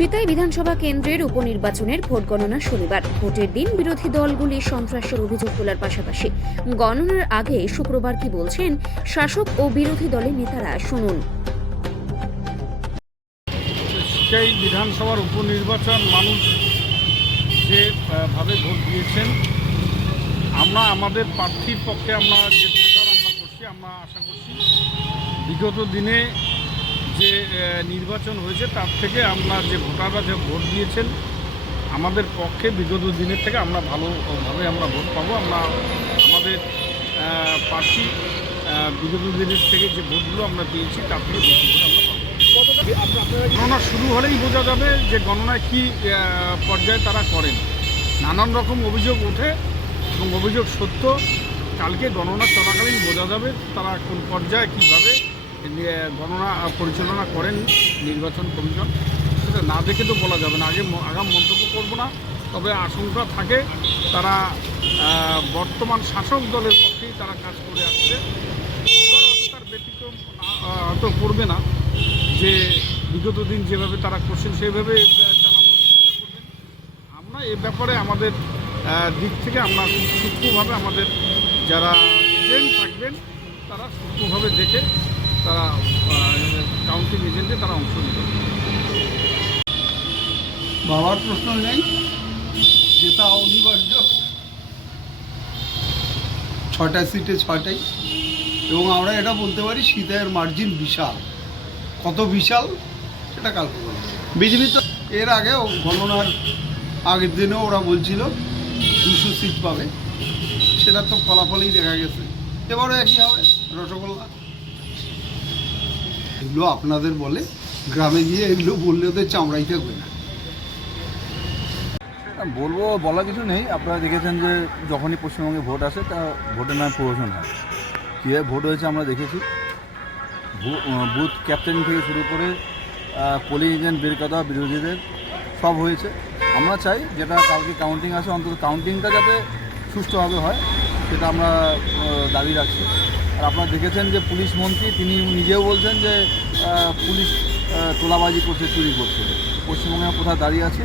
সিতাই বিধানসভা কেন্দ্রের উপনির্বাচনের ভোট গণনা শনিবার। ভোটের দিন বিরোধী দলগুলি সন্ত্রাসের অভিযোগ তোলার পাশাপাশি গণনার আগে শুক্রবার কি বলছেন শাসক ও বিরোধী দলের নেতারা, শুনুন। সিতাই বিধানসভার উপনির্বাচন মানুষ যেভাবে ভোট দিয়েছেন, আমরা আমাদের প্রার্থীর পক্ষে আমরা যে প্রচার আমরা করছি, আমরা আশা করছি বিগত দিনে যে নির্বাচন হয়েছে তার থেকে আমরা যে ভোটাররা যে ভোট দিয়েছেন আমাদের পক্ষে বিগত দিনের থেকে আমরা ভালোভাবে আমরা ভোট পাবো। আমরা আমাদের প্রার্থী বিগত দিনের থেকে যে ভোটগুলো আমরা দিয়েছি তার থেকে বেশি ভোট আমরা পাবো। গণনা শুরু হলেই বোঝা যাবে যে গণনায় কী পর্যায়ে তারা করেন। নানান রকম অভিযোগ ওঠে এবং অভিযোগ সত্য। কালকে গণনা চলাকালীন বোঝা যাবে তারা কোন পর্যায়ে কীভাবে গণনা পরিচালনা করেন নির্বাচন কমিশন। সেটা না দেখে তো বলা যাবে না, আগাম মন্তব্য করব না। তবে আশঙ্কা থাকে তারা বর্তমান শাসক দলের পক্ষেই তারা কাজ করে আসছে। এবার হয়তো তার ব্যতিক্রম হয়তো করবে না, যে বিগত দিন যেভাবে তারা করছেন সেইভাবে চালানোর চেষ্টা করবেন। আমরা এ ব্যাপারে আমাদের দিক থেকে আমরা সূক্ষ্মভাবে আমাদের যারা এজেন্ট থাকবেন তারা সূক্ষ্মভাবে দেখে তারা কাউন্টিং এজেন্টে তারা অংশ নেবেন। বাবার প্রশ্ন নেই, যেটা অনিবার্য। 6টা সিটে 6টাই, এবং আমরা এটা বলতে পারি সিতাইয়ের মার্জিন বিশাল। কত বিশাল সেটা কালকে বিজেপি তো এর আগে গণনার আগের দিনেও ওরা বলছিল 200 সিট পাবে, সেটা তো ফলাফলই দেখা গেছে। এবারও একই হবে, রসগোল্লা। এগুলো আপনাদের বলে, গ্রামে গিয়ে এগুলো বললে ওদের চামড়াই থাকবে না। বলার কিছু নেই। আপনারা দেখেছেন যে যখনই পশ্চিমবঙ্গে ভোট আসে তা ভোটের নামে প্রহসন হয়। কীভাবে ভোট হয়েছে আমরা দেখেছি। বুথ ক্যাপ্টেন থেকে শুরু করে পোলিং এজেন্ট বের করা বিরোধীদের সব হয়েছে। আমরা চাই যেটা কালকে কাউন্টিং আছে, অন্তত কাউন্টিংটা যাতে সুষ্ঠুভাবে হয় সেটা আমরা দাবি রাখছি। আর আপনারা দেখেছেন যে পুলিশ মন্ত্রী তিনি নিজেও বলছেন যে পুলিশ তোলাবাজি করছে, চুরি করছে। পশ্চিমবঙ্গে কোথায় দাঁড়িয়ে আছে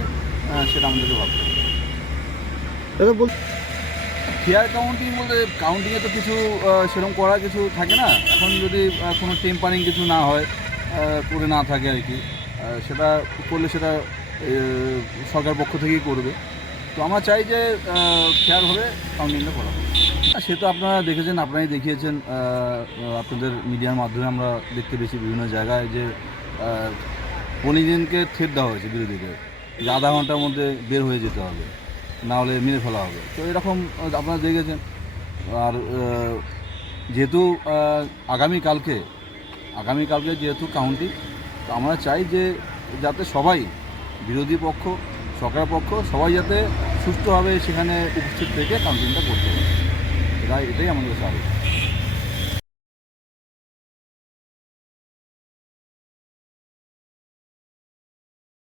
সেটা আমাদেরকে ভাবতে হবে। ফেয়ার কাউন্টিং বলতে কাউন্টিংয়ে তো কিছু সেরকম করার কিছু থাকে না। এখন যদি কোনো টেম্পারিং কিছু না হয়, করে না থাকে আর কি, সেটা করলে সেটা সরকার পক্ষ থেকেই করবে। তো আমরা চাই যে ফেয়ারভাবে কাউন্টিংটা করা হবে। সে তো আপনারা দেখেছেন, আপনারাই দেখিয়েছেন, আপনাদের মিডিয়ার মাধ্যমে আমরা দেখতে পেয়েছি বিভিন্ন জায়গায় যে পোলিংকে থ্রেট দেওয়া হয়েছে বিরোধীদের, যে আধা ঘন্টার মধ্যে বের হয়ে যেতে হবে, না হলে মেরে ফেলা হবে। তো এরকম আপনারা দেখেছেন। আর যেহেতু আগামীকালকে যেহেতু কাউন্টিং, তো আমরা চাই যে যাতে সবাই, বিরোধী পক্ষ, সরকার পক্ষ, সবাই যাতে সুষ্ঠুভাবে সেখানে উপস্থিত থেকে কাউন্টিংটা করতে পারে। এটাই আমাদের চাই।